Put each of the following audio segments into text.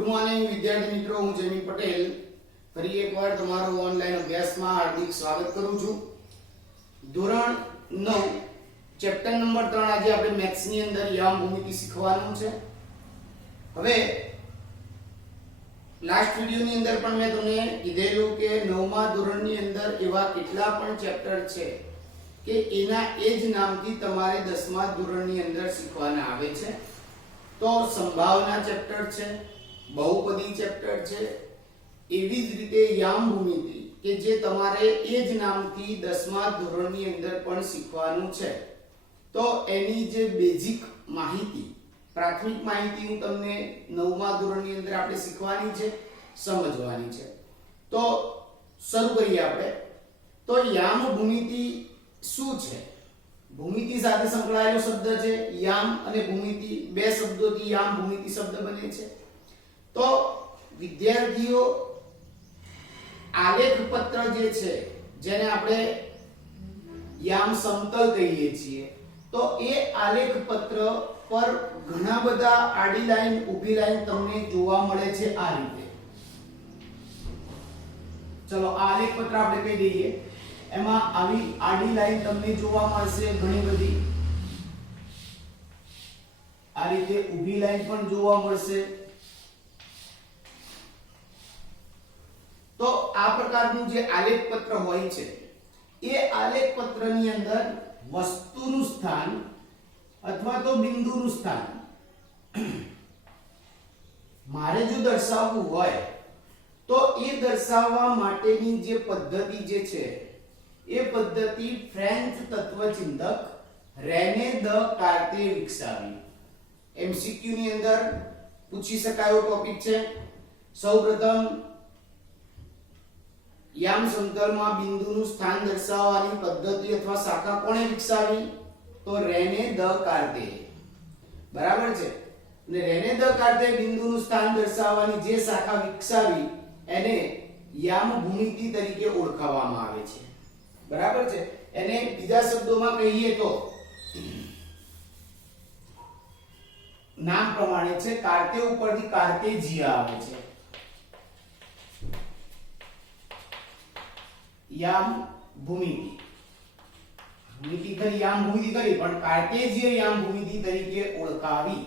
Good morning વિદ્યાર્થી મિત્રો, હું જયમીન પટેલ ફરી એકવાર તમારું ઓનલાઈન અભ્યાસમાં હાર્દિક સ્વાગત કરું છું. ધોરણ 9 ચેપ્ટર નંબર 3 આજે આપણે મેથ્સ ની અંદર યામ ભૂમિતિ શીખવાનું છે. હવે લાસ્ટ વિડિયો ની અંદર પણ મેં તમને કીધેલું કે 9મા ધોરણની અંદર એવા કેટલા પણ ચેપ્ટર છે કે એના એ જ નામથી તમારે 10મા ધોરણની અંદર શીખવાના આવે છે. તો સંભાવના ચેપ્ટર છે, બહુપદી ચેપ્ટર છે, એવી જ રીતે યામ ભૂમિતિ કે જે તમારે એ જ નામથી 10મા ધોરણની અંદર પણ શીખવાનું છે. તો એની જે બેઝિક માહિતી, પ્રાથમિક માહિતી હું તમને 9મા ધોરણની અંદર આપણે શીખવાની છે, સમજવાની છે. તો શરૂ કરીએ આપણે. તો યામ ભૂમિતિ શું છે? ભૂમિતિ સાથે સંકળાયેલો શબ્દ છે. યામ અને ભૂમિતિ બે શબ્દોથી યામ ભૂમિતિ શબ્દ બને છે. તો વિદ્યાર્થીઓ આલેખ પત્ર જે છે, જેને આપણે યામ સમતલ કહીએ છીએ, તો એ આલેખ પત્ર પર ઘણા બધા આડી લાઈન, ઊભી લાઈન તમને જોવા મળે છે આ રીતે. ચલો આ આલેખ પત્ર આપણે કહી દઈએ. એમાં આવી આડી લાઈન તમને જોવા મળશે ઘણી બધી. આ રીતે ઊભી લાઈન પણ જોવા મળશે. તો આ પ્રકારનું જે આલેખ પત્ર હોય છે, એ આલેખ પત્રની અંદર વસ્તુનું સ્થાન અથવા તો બિંદુનું સ્થાન મારે જો દર્શાવવું હોય તો એ દર્શાવવા માટેની જે પદ્ધતિ જે છે, એ પદ્ધતિ ફ્રેન્ચ તત્વચિંતક રેને દ કાર્તે વિકસાવી. એમસીક્યુ ની અંદર પૂછી શકાયો ટોપિક છે. સૌપ્રથમ યામ સમતલમાં બિંદુનું સ્થાન દર્શાવવાની પદ્ધતિ અથવા શાખા કોણે વિકસાવી? તો રેને દ કાર્તે. બરાબર છે. અને રેને દ કાર્તે બિંદુનું સ્થાન દર્શાવવાની જે શાખા વિકસાવી એને યામ ભૂમિતિ તરીકે ઓળખાવવામાં આવે છે. બરાબર છે. એને બીજા શબ્દોમાં કહીએ તો નામ પ્રમાણે છે, કાર્તે ઉપરથી કાર્તેજિયા આવે છે. યામ ભૂમિતિ, ભૂમિતિ કરી, યામ ભૂમિતિ કરી, પણ કાર્તેજીય યામ ભૂમિતિ તરીકે ઓળખાવી,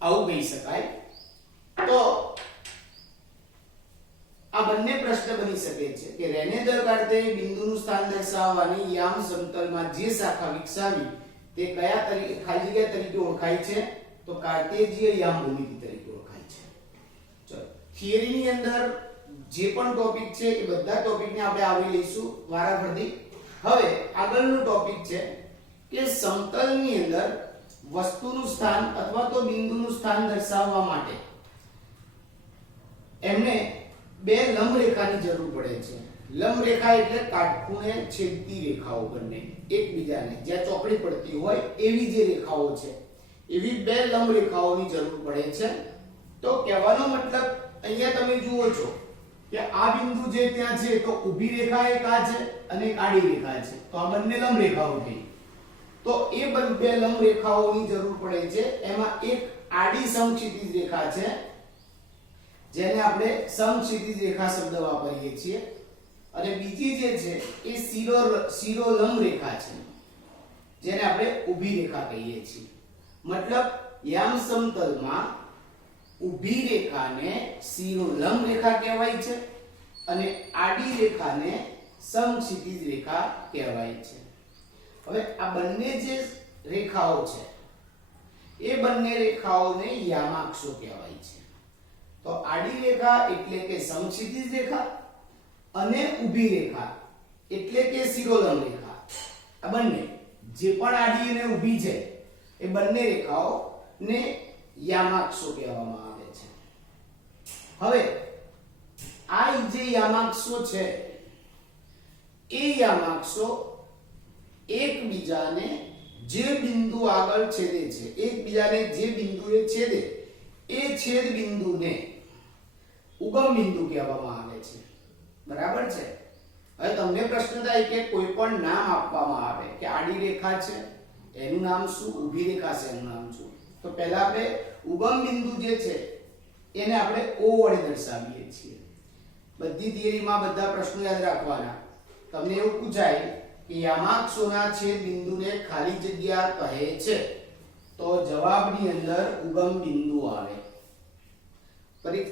આવું કહી શકાય. તો આ બંને પ્રશ્ન બની શકે છે કે રેને દ કાર્તે બિંદુનું સ્થાન દર્શાવવાની યામ સમતલમાં જે શાખા વિકસાવી તે કયા તરીકે, ખાલી જગ્યા તરીકે ઓળખાય છે? તો કાર્તેજીય યામ ભૂમિતિ તરીકે ઓળખાય છે. ચલો થિયરીની અંદર જે પણ ટોપિક છે એ બધા ટોપિકને આપણે આવરી લઈશું વારાફરતી. હવે આગળનો ટોપિક છે કે સમતલની અંદર વસ્તુનું સ્થાન અથવા તો બિંદુનું સ્થાન દર્શાવવા માટે એમને બે લંબ રેખાની જરૂર પડે છે. લંબ રેખા એટલે કાટખૂણે છેદતી રેખાઓ, બંને એકબીજાને જ્યાં ચોકડી પડતી હોય એવી જે રેખાઓ છે, એવી બે લંબ રેખાઓની જરૂર પડે છે. તો કહેવાનો મતલબ અહીંયા તમે જુઓ છો કે આ બિંદુ જે ત્યાં છે, તો ઊભી રેખા એક આ છે અને એક આડી રેખા છે. તો આ બંને લંબ રેખાઓ થઈ. તો એ બે લંબ રેખાઓની જરૂર પડે છે. એમાં એક આડી સમક્ષિતિજ રેખા છે, જેને આપણે સમક્ષિતિજ રેખા શબ્દ વાપરીએ છીએ, અને બીજી જે છે એ શિરોલંબ રેખા છે, જેને આપણે ઊભી રેખા કહીએ છીએ. મતલબ યામ સમતલમાં ઊભી રેખાને શિરોલંબ રેખા કહેવાય છે અને આડી રેખાને સમક્ષિતિજ રેખા કહેવાય છે. હવે આ બંને જે રેખાઓ છે, એ બંને રેખાઓને યામાક્ષો કહેવાય છે. તો આડી રેખા એટલે કે સમક્ષિતિજ રેખા અને ઊભી રેખા એટલે કે શિરોલંબ રેખા, આ બંને જે પણ આડી અને ઊભી છે એ બંને રેખાઓને યામાક્ષો કહેવામાં આવે છે. હવે આ જે યામાક્ષો છે, એ યામાક્ષો એકબીજાને જે બિંદુ આગળ છેદે છે, એકબીજાને જે બિંદુએ છેદે એ છેદ બિંદુને ઉગમ બિંદુ કહેવામાં આવે છે. બરાબર છે. હવે તમને પ્રશ્ન થાય કે કોઈ પણ નામ આપવામાં આવે કે આડી રેખા છે એનું નામ શું, ઊભી રેખા છે એનું નામ શું? તો પહેલા આપણે ઉગમ બિંદુ જે છે એને આપણે O વડે દર્શાવીએ છીએ. બધી થિયરીમાં બધા પ્રશ્નો યાદ રાખવાના. તમને એવું પૂછાય કે યામાક્ષોના છેદ બિંદુને ખાલી જગ્યા કહે છે, તો જવાબની અંદર ઉગમ બિંદુ આવે.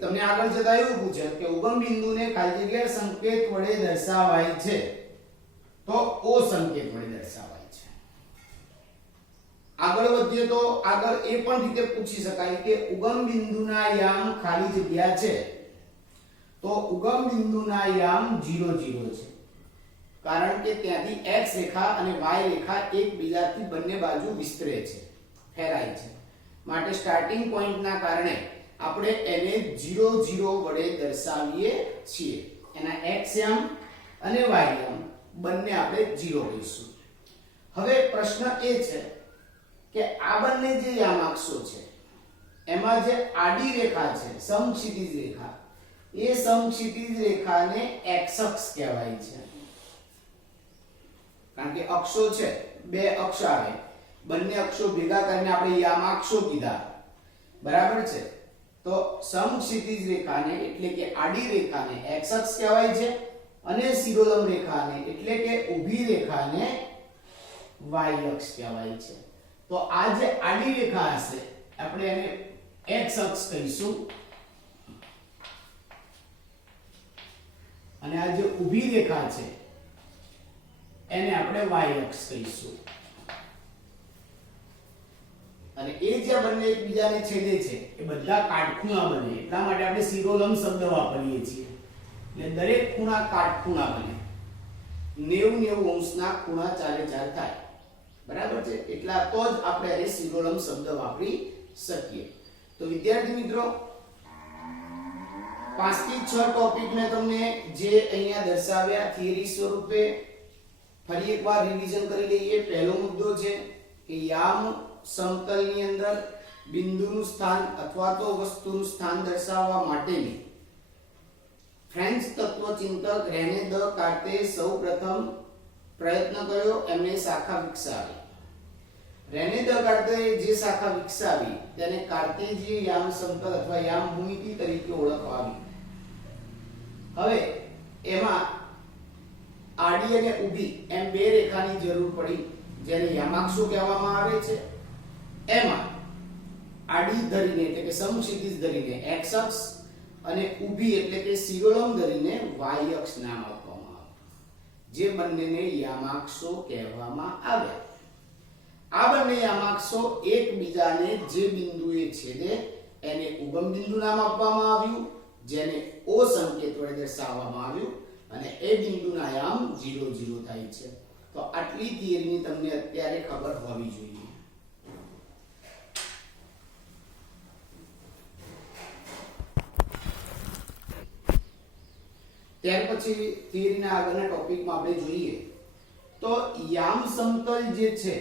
તમને આગળ જતા એવું પૂછે કે ઉગમ બિંદુને ખાલી જગ્યા સંકેત વડે દર્શાવાય છે, તો O સંકેત વડે દર્શાવાય છે. આગળ વધીએ તો આગળ એ પણ રીતે પૂછી શકાય કે ઉગમ બિંદુના યામ ખાલી જગ્યા છે, તો ઉગમ બિંદુના યામ 0 0 છે, કારણ કે ત્યાંથી x રેખા અને y રેખા એકબીજાથી બંને બાજુ વિસ્તરે છે, ફેલાય છે. માટે સ્ટાર્ટિંગ પોઈન્ટના કારણે આપણે એને 0 0 વડે દર્શાવીએ છીએ. એના x યામ અને y યામ બંને આપણે 0 કહીશું. હવે પ્રશ્ન એ છે કે આ બંને જે યામાક્ષો છે એમાં જે આડી રેખા છે, સમક્ષિતિજ રેખા, એ સમક્ષિતિજ રેખાને x અક્ષ કહેવાય છે. કારણ કે અક્ષો છે, બે અક્ષ આવે, બંને અક્ષો ભેગા કરીને આપણે યામાક્ષો કીધા, બરાબર છે. તો સમક્ષિતિજ રેખાને એટલે કે આડી રેખાને x અક્ષ કહેવાય છે અને શિરોલંબ રેખાને એટલે કે ઊભી રેખાને y અક્ષ કહેવાય છે. તો આ જે આડી રેખા હશે આપણે એને x અક્ષ કહીશું અને આ જે ઊભી રેખા છે એને આપણે y અક્ષ કહીશું. અને એ જે બંને એકબીજાને છેદે છે એ બધા કાટખૂણા બને, એટલા માટે આપણે શિરોલંબ શબ્દ વાપરીએ છીએ. એટલે દરેક ખૂણા કાટખૂણા બને, 90 અંશના ખૂણા ચારે ચાર થાય, બરાબર છે. એટલા તો જ આપણે એ શિરોલંબ શબ્દ વાપરી શકીએ. તો વિદ્યાર્થી મિત્રો 5 થી 6 ટોપિક મેં તમને જે અહીંયા દર્શાવ્યા થિયરી સ્વરૂપે ફરી એકવાર રિવિઝન કરી લઈએ. પહેલો મુદ્દો છે કે યામ સમતલની અંદર બિંદુનું સ્થાન અથવા તો વસ્તુનું સ્થાન દર્શાવવા માટેની ફ્રેન્ચ તત્વચિંતક રેને દ કાર્તે સૌપ્રથમ પ્રયત્ન કર્યો, એમણે શાખા વિકસાવી. રેને દ કાર્તે જે શાખા વિકસાવી તેને કાર્તેજીય યામ સમતલ અથવા યામ ભૂમિતિ તરીકે ઓળખવામાં આવી. હવે એમાં આડી અને ઊભી એમ બે રેખાની જરૂર પડી, જેને યામાક્ષો કહેવામાં આવે છે. એમાં આડી ધરીને એટલે કે સમક્ષિતિજ ધરીને x અક્ષ અને ઊભી એટલે કે શિરોલંબ ધરીને y અક્ષ નામ આપવામાં આવે, જે બંનેને યામાક્ષો કહેવામાં આવે. આ બંને યામાક્ષો એકબીજાને જે બિંદુએ છેદે એને ઉગમ બિંદુ નામ આપવામાં આવ્યું, જેને O સંકેત વડે દર્શાવવામાં આવ્યું, અને એ બિંદુના યામ 0 0 થાય છે. તો આટલી થિયરીની તમને અત્યારે ખબર હોવી જોઈએ. ત્યાર પછી થિયરીના આગળના ટોપિકમાં આપણે જોઈએ તો યામ સમતલ જે છે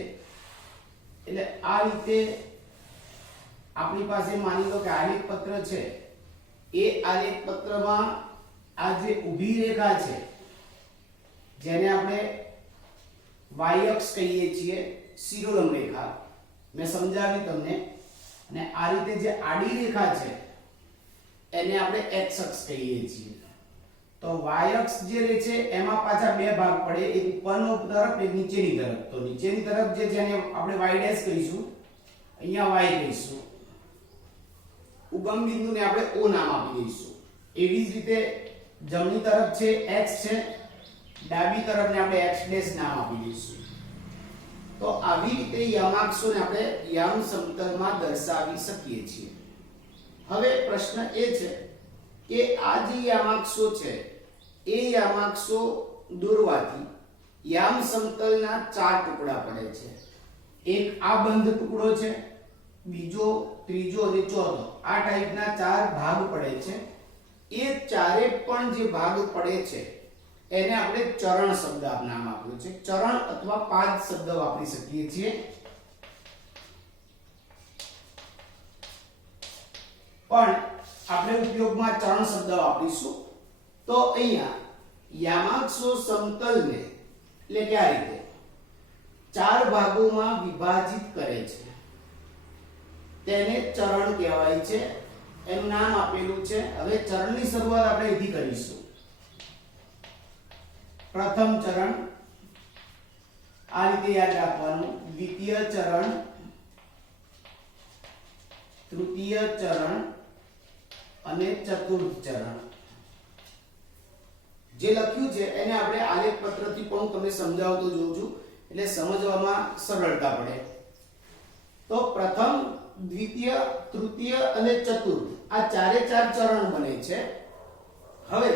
એટલે આ રીતે આપણી પાસે માની લો કે આલેખ પત્ર છે. એ આલેખ પત્રમાં આ જે ઊભી રેખા છે જેને આપણે y અક્ષ કહીએ છીએ, શિરોલંબ રેખા મેં સમજાવી તમને, અને આ રીતે જે આડી રેખા છે એને આપણે x અક્ષ કહીએ છીએ. તો y અક્ષ જે રહે છે એમાં પાછા બે ભાગ પડે, એક ઉપરનો તરફ એક નીચેની તરફ. તો નીચેની તરફ જે જેને આપણે y' કહીશું, અહીંયા y કહીશું, ઉગમ બિંદુને આપણે O નામ આપી દઈશું. એવી જ રીતે જમણી તરફ છે x છે, ડાબી તરફને આપણે x' નામ આપી દઈશું. તો આવી રીતે યામાક્ષોને આપણે યામ સમતલમાં દર્શાવી શકીએ છીએ. હવે પ્રશ્ન એ છે કે આ જે યામાક્ષો છે એ યામાક્ષો દોરવાથી યામ સમતલના 4 ટુકડા પડે છે. એક આ બંધ ટુકડો છે, બીજો, ત્રીજો અને ચોથો, આ ટાઈપના 4 ભાગ પડે છે. એ ચારે પણ જે ભાગ પડે છે એને આપણે ચરણ શબ્દ નામ આપ્યું છે. ચરણ અથવા પાદ શબ્દ વાપરી શકીએ છીએ. પણ આપણે ઉપયોગમાં ચરણ શબ્દ વાપરીશું. તો અહીંયા યામાક્ષો સમતલને એટલે કે આ રીતે 4 ભાગોમાં વિભાજિત કરે છે, તેને ચરણ કહેવાય છે. એનું નામ આપેલું છે. હવે ચરણની શરૂઆત આપણે અહીંથી કરીશું. પ્રથમ ચરણ આ રીતે યાદ રાખવાનું, દ્વિતીય ચરણ, તૃતીય ચરણ અને ચતુર્થ ચરણ. જે લખ્યું છે એને આપણે આલેખ પત્રથી પણ તમને સમજાવતો જોઉં છું, એટલે સમજવામાં સરળતા પડે. તો પ્રથમ, દ્વિતીય, તૃતીય અને ચતુર્થ આ ચારે ચાર ચરણ બને છે. હવે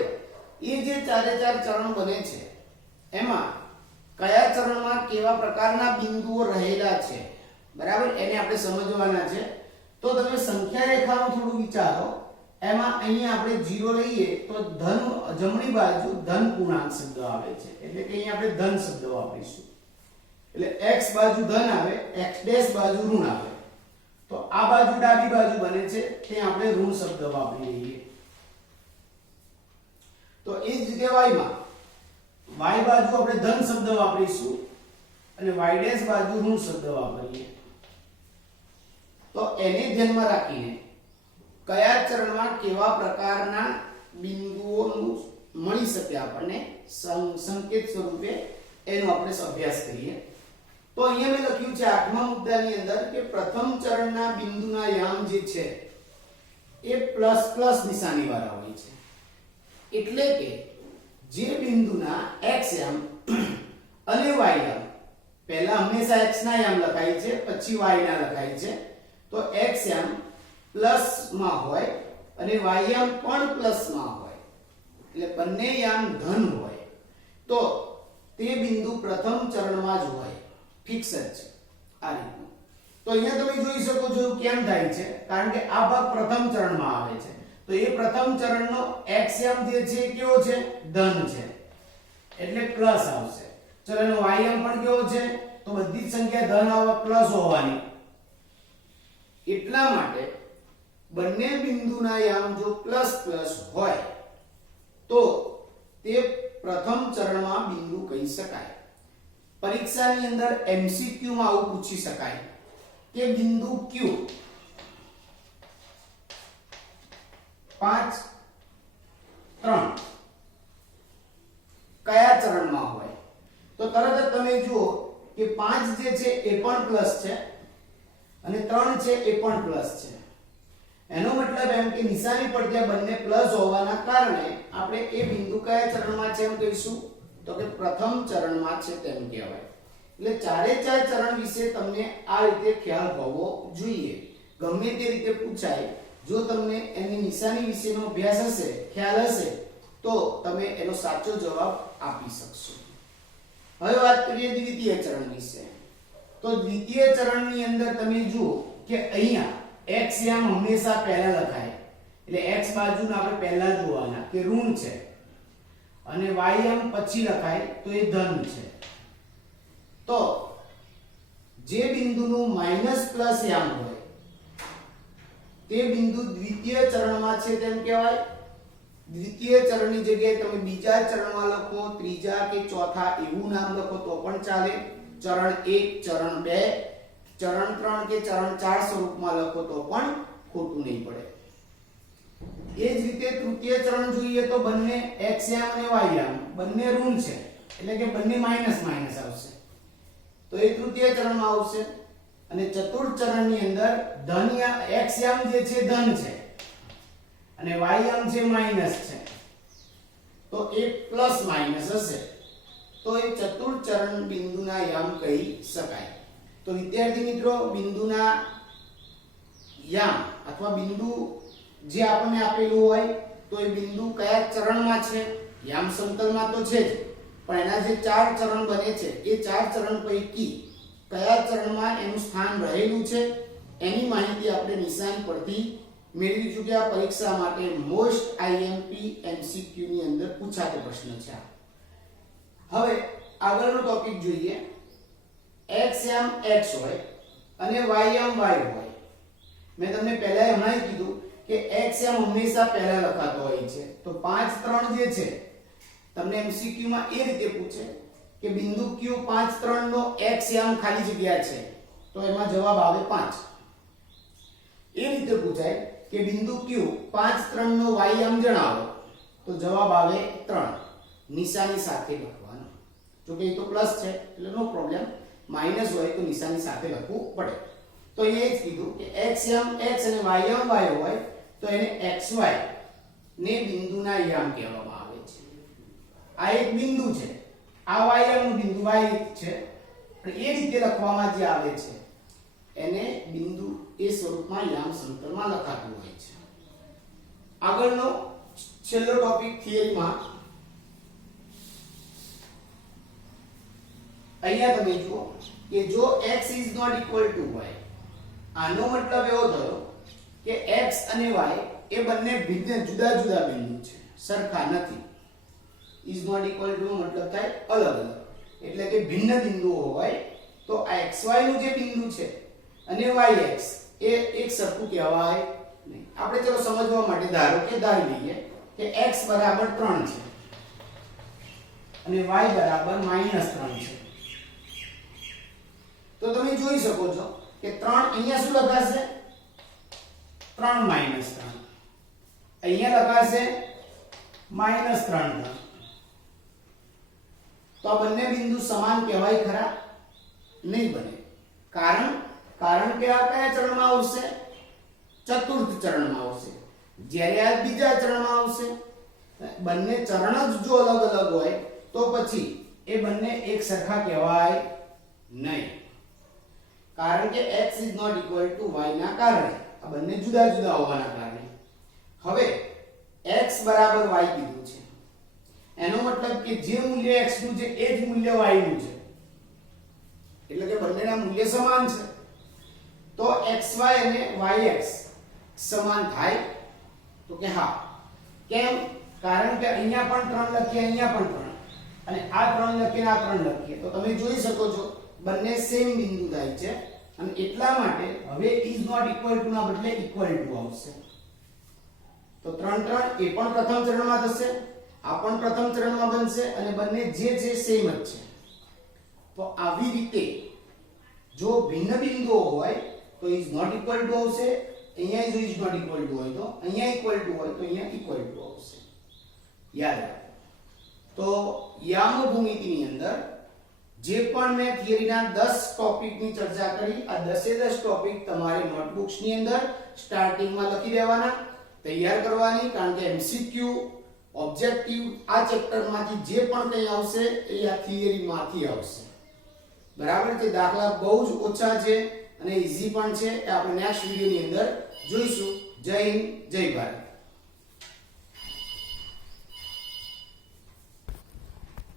એ જે ચારે ચાર ચરણ બને છે એમાં કયા ચરણમાં કેવા પ્રકારના બિંદુઓ રહેલા છે, બરાબર, એને આપણે સમજવાના છે. તો તમે સંખ્યા રેખાનું થોડું વિચારો. એમાં અહીંયા આપણે 0 લઈએ તો ધન, જમણી બાજુ ધન પૂર્ણાંક શબ્દ આવે છે, એટલે કે અહીંયા આપણે ધન શબ્દ વાપરીશું. એટલે x બાજુ ધન આવે, x ડેશ બાજુ ઋણ આવે. તો આ બાજુ ડાબી બાજુ બને છે ત્યાં આપણે ઋણ શબ્દ વાપરી લઈએ. તો એ જ રીતે y માં y બાજુ આપણે ધન શબ્દ વાપરીશું અને y ડેશ બાજુ ઋણ શબ્દ વાપરીએ. તો એને ધ્યાનમાં રાખીને કયા ચરણમાં કેવા પ્રકારના બિંદુઓનું મળી શકે આપણને સંકેત સ્વરૂપે, એનો આપણે અભ્યાસ કરીએ. તો અહીંયા મેં લખ્યું છે 8મા મુદ્દાની અંદર કે પ્રથમ ચરણના બિંદુના યામ જે છે એ પ્લસ પ્લસ નિશાની વાળા હોય છે. એટલે કે જે બિંદુના x યામ અને y યામ, પહેલા હંમેશા x ના યામ લખાય છે પછી y ના લખાય છે. તો x યામ પ્લસ માં હોય અને y યામ પણ પ્લસ માં હોય, એટલે બંને યામ ધન હોય તો તે બિંદુ પ્રથમ ચરણમાં જ હોય. ફિક્સ જ છે આ રીતનું. તો અહીંયા તમે જોઈ શકો છો કેમ થાય છે, કારણ કે આ ભાગ પ્રથમ ચરણમાં આવે છે. તો એ પ્રથમ ચરણનો x યામ જે છે કેવો છે, ધન છે, એટલે પ્લસ આવશે. ચલો એનો y યામ પણ કેવો છે, તો બધી જ સંખ્યા ધન આવવા પ્લસ હોવાની. એટલા માટે બંને બિંદુના યામ જો પ્લસ પ્લસ હોય તો તે પ્રથમ ચરણમાં બિંદુ કહી શકાય. પરીક્ષાની અંદર MCQ માં આવું પૂછી શકાય કે બિંદુ Q 5 3 કયા ચરણમાં હોય? તો તરત જ તમે જુઓ કે 5 જે છે એ પણ પ્લસ છે અને 3 છે એ પણ પ્લસ છે. એનો મતલબ એમ કે નિશાની પર ત્યાં બંને પ્લસ હોવાના કારણે આપણે એ બિંદુ કયા ચરણમાં છે એમ કહીશું, તો કે પ્રથમ ચરણમાં છે તેમ કહેવાય. એટલે ચારે ચાર ચરણ વિશે તમને આ રીતે ખ્યાલ હોવો જોઈએ. ગમે તે રીતે પૂછાય, જો તમને એની નિશાની વિશેનો અભ્યાસ હશે, ખ્યાલ હશે, તો તમે એનો સાચો જવાબ આપી શકશો. હવે વાત કરીએ દ્વિતીય ચરણ વિશે. તો દ્વિતીય ચરણની અંદર તમે જુઓ કે અહીંયા x યામ હંમેશા પહેલા લખાય, એટલે x બાજુના આપણે પહેલા જોવાના કે ઋણ છે અને y યામ પછી લખાય તો એ ધન છે. તો જે બિંદુનું માઈનસ પ્લસ યામ હોય તે બિંદુ દ્વિતીય ચરણમાં છે તેમ કહેવાય. દ્વિતીય ચરણની જગ્યાએ તમે બીજા ચરણમાં લખો, ત્રીજા કે ચોથા એવું નામ લખો તો પણ ચાલે. ચરણ 1, ચરણ 2, ચરણ 3 કે ચરણ 4 સ્વરૂપમાં લખો તો પણ ખોટું નહીં પડે. એ જ રીતે તૃતીય ચરણ જોઈએ તો બંને x યામ અને y યામ બંને ઋણ છે, એટલે કે બંને માઈનસ માઈનસ આવશે, તો એ તૃતીય ચરણમાં આવશે. અને ચતુર્થ ચરણની અંદર ધન યામ, x યામ જે છે ધન છે અને y યામ છે માઈનસ છે, તો એ પ્લસ માઈનસ હશે, તો એ ચતુર્થ ચરણ બિંદુના યામ કહી શકાય. તો વિદ્યાર્થી મિત્રો, બિંદુના યામ અથવા બિંદુ જે આપણને આપેલું હોય તો એ બિંદુ કયા ચરણમાં છે, યામ સમતલમાં તો છે જ, પણ એના જે ચાર ચરણ બને છે એ ચાર ચરણ પૈકી કયા ચરણમાં એનું સ્થાન રહેલું છે એની માહિતી આપણે નિશાની પરથી મેળવી ચૂક્યા. પરીક્ષા માટે મોસ્ટ IMP MCQ ની અંદર પૂછાતો પ્રશ્ન છે. હવે આગળનો ટોપિક જોઈએ. x યામ x હોય અને y યામ y હોય. મેં તમને પહેલા હમણાં કીધું કે x યામ હંમેશા પહેલા લખાતો હોય છે. તો 5 3 જે છે તમને MCQ માં એ રીતે પૂછે કે બિંદુ Q 5 3 નો x યામ ખાલી જગ્યા છે, તો એમાં જવાબ આવે 5. એ રીતે પૂછાય કે બિંદુ Q 5 3 નો y યામ જણાવો તો જવાબ આવે 3 નિશાની સાથે લખવાનો જો કે એ તો પ્લસ છે એટલે નો પ્રોબ્લેમ માઈનસ હોય તો નિશાની સાથે લખવું પડે તો એ જ કીધું કે x યામ x અને y યામ y હોય તો એને xy ને બિંદુના યામ કહેવામાં આવે છે આ એક બિંદુ છે આ y યામનું બિંદુ y છે પણ એ રીતે લખવામાં જે આવે છે એને બિંદુ એ સ્વરૂપમાં યામ સમતલમાં લખાતું હોય છે આગળનો છેલ્લો ટોપિક થિયરીમાં અહીંયા તમે જુઓ કે જો x is not equal to y આનો મતલબ એવો થયો કે x અને y એ બંને ભિન્ન જુદા જુદા બિંદુ છે સરખા નથી is not equal to મતલબ થાય અલગ અલગ એટલે કે ભિન્ન બિંદુઓ હોય તો આ xy નું જે બિંદુ છે અને yx એ એક સરખું કહેવાય નહીં આપણે ચલો સમજવા માટે ધારો કે ધારી લઈએ કે x બરાબર 3 છે અને y બરાબર -3 છે તો તમે જોઈ શકો છો કે 3 અહીંયા શું લખાશે 3 -3 અહીંયા લખાશે -3 તો આ બંને બિંદુ સમાન કહેવાય ખરા નહીં બને કારણ કે આ કયા ચરણમાં આવશે ચતુર્થ ચરણમાં આવશે જ્યારે આ બીજા ચરણમાં આવશે બંને ચરણ જ જો અલગ અલગ હોય તો પછી એ બંને એક સરખા કહેવાય નહીં કારણ કે x is not equal to y ના કારણે આ બંને જુદા જુદા હોવાના કારણે હવે x બરાબર y કીધું છે એનો મતલબ કે જે મૂલ્ય x નું છે એ જ મૂલ્ય y નું છે એટલે કે બંનેના મૂલ્ય સમાન છે તો xy અને yx સમાન થાય તો કે હા કેમ કારણ કે અહીંયા પણ 3 લખીએ અહીંયા પણ 3 અને આ 3 લખીએ આ 3 લખીએ તો તમે જોઈ શકો છો બંને સેમ બિંદુ થાય છે અને એટલા માટે હવે is not equal to ના બદલે equal to આવશે તો 3 3 એ પણ પ્રથમ ચરણમાં થશે આ પણ પ્રથમ ચરણમાં બનશે અને બંને જે છે સેમ જ છે તો આવી રીતે જો ભિન્ન બિંદુઓ હોય તો is not equal to આવશે અહીંયા જો is not equal to હોય તો અહીંયા equal to હોય તો અહીંયા equal to આવશે યાદ રાખો તો યામ ભૂમિતિની અંદર જે પણ મેં થિયરીના 10 ટોપિકની ચર્ચા કરી આ 10 ટોપિક તમારે નોટબુક્સની અંદર સ્ટાર્ટિંગમાં લખી દેવાના તૈયાર કરવાની કારણ કે MCQ ઓબ્જેક્ટિવ આ ચેપ્ટરમાંથી જે પણ કંઈ આવશે એ આ થિયરીમાંથી આવશે બરાબર છે દાખલા બહુ જ ઓછા છે અને ઈઝી પણ છે એ આપણે નેક્સ્ટ વિડિયોની અંદર જોઈશું જય હિન્દ જય ભારત